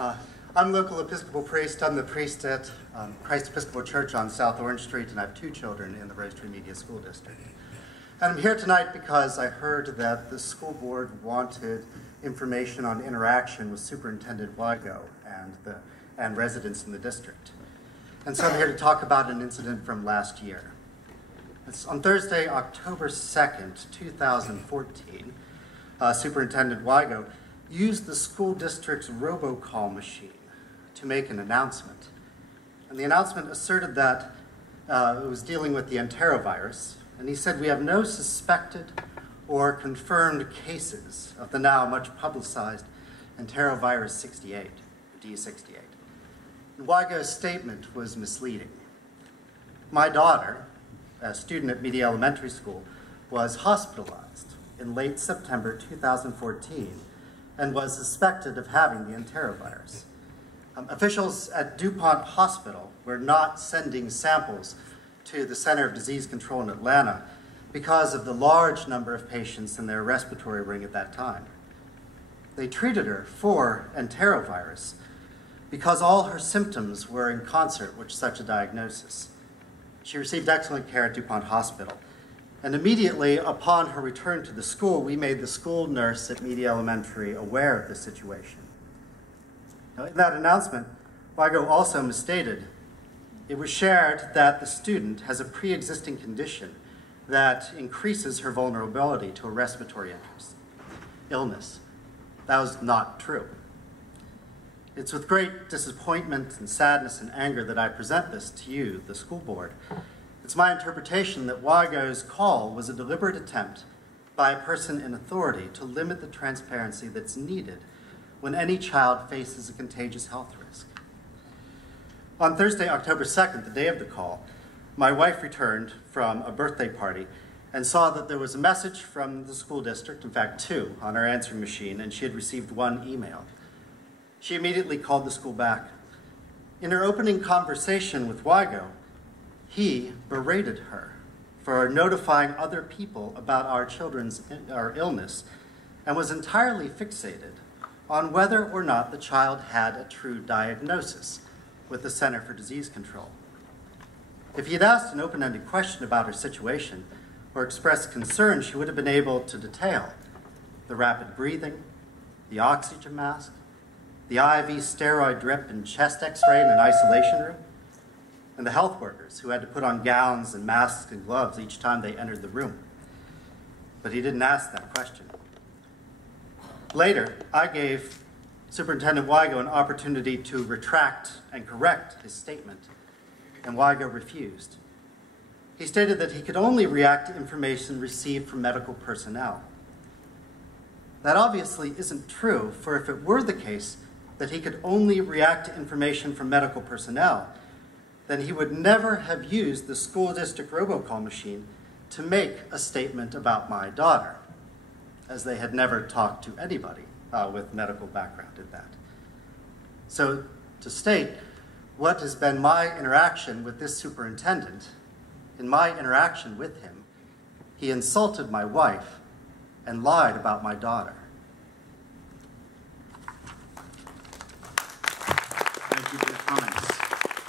I'm a local Episcopal priest. I'm the priest at Christ Episcopal Church on South Orange Street, and I have 2 children in the Rose Tree Media School District. And I'm here tonight because I heard that the school board wanted information on interaction with Superintendent Wigo and residents in the district. And so I'm here to talk about an incident from last year. It's on Thursday, October 2nd, 2014, Superintendent Wigo used the school district's robocall machine to make an announcement. And the announcement asserted that it was dealing with the enterovirus, and he said, "We have no suspected or confirmed cases of the now much publicized enterovirus 68, or D68. And Wigo's statement was misleading. My daughter, a student at Media Elementary School, was hospitalized in late September 2014 and was suspected of having the enterovirus. Officials at DuPont Hospital were not sending samples to the Center of Disease Control in Atlanta because of the large number of patients in their respiratory ring at that time. They treated her for enterovirus because all her symptoms were in concert with such a diagnosis. She received excellent care at DuPont Hospital. And immediately upon her return to the school, we made the school nurse at Media Elementary aware of the situation. Now, in that announcement, Wigo also misstated. It was shared that the student has a pre-existing condition that increases her vulnerability to a respiratory illness. That was not true. It's with great disappointment and sadness and anger that I present this to you, the school board. It's my interpretation that Wigo's call was a deliberate attempt by a person in authority to limit the transparency that's needed when any child faces a contagious health risk. On Thursday, October 2nd, the day of the call, my wife returned from a birthday party and saw that there was a message from the school district, in fact 2, on her answering machine, and she had received 1 email. She immediately called the school back. In her opening conversation with Wigo, he berated her for notifying other people about our children's illness and was entirely fixated on whether or not the child had a true diagnosis with the Center for Disease Control. If he had asked an open-ended question about her situation or expressed concern, she would have been able to detail the rapid breathing, the oxygen mask, the IV steroid drip and chest x-ray in an isolation room, and the health workers who had to put on gowns and masks and gloves each time they entered the room. But he didn't ask that question. Later, I gave Superintendent Wigo an opportunity to retract and correct his statement, and Wigo refused. He stated that he could only react to information received from medical personnel. That obviously isn't true, for if it were the case that he could only react to information from medical personnel, then he would never have used the school district robocall machine to make a statement about my daughter, as they had never talked to anybody with medical background in that. So to state what has been my interaction with this superintendent, in my interaction with him, he insulted my wife and lied about my daughter.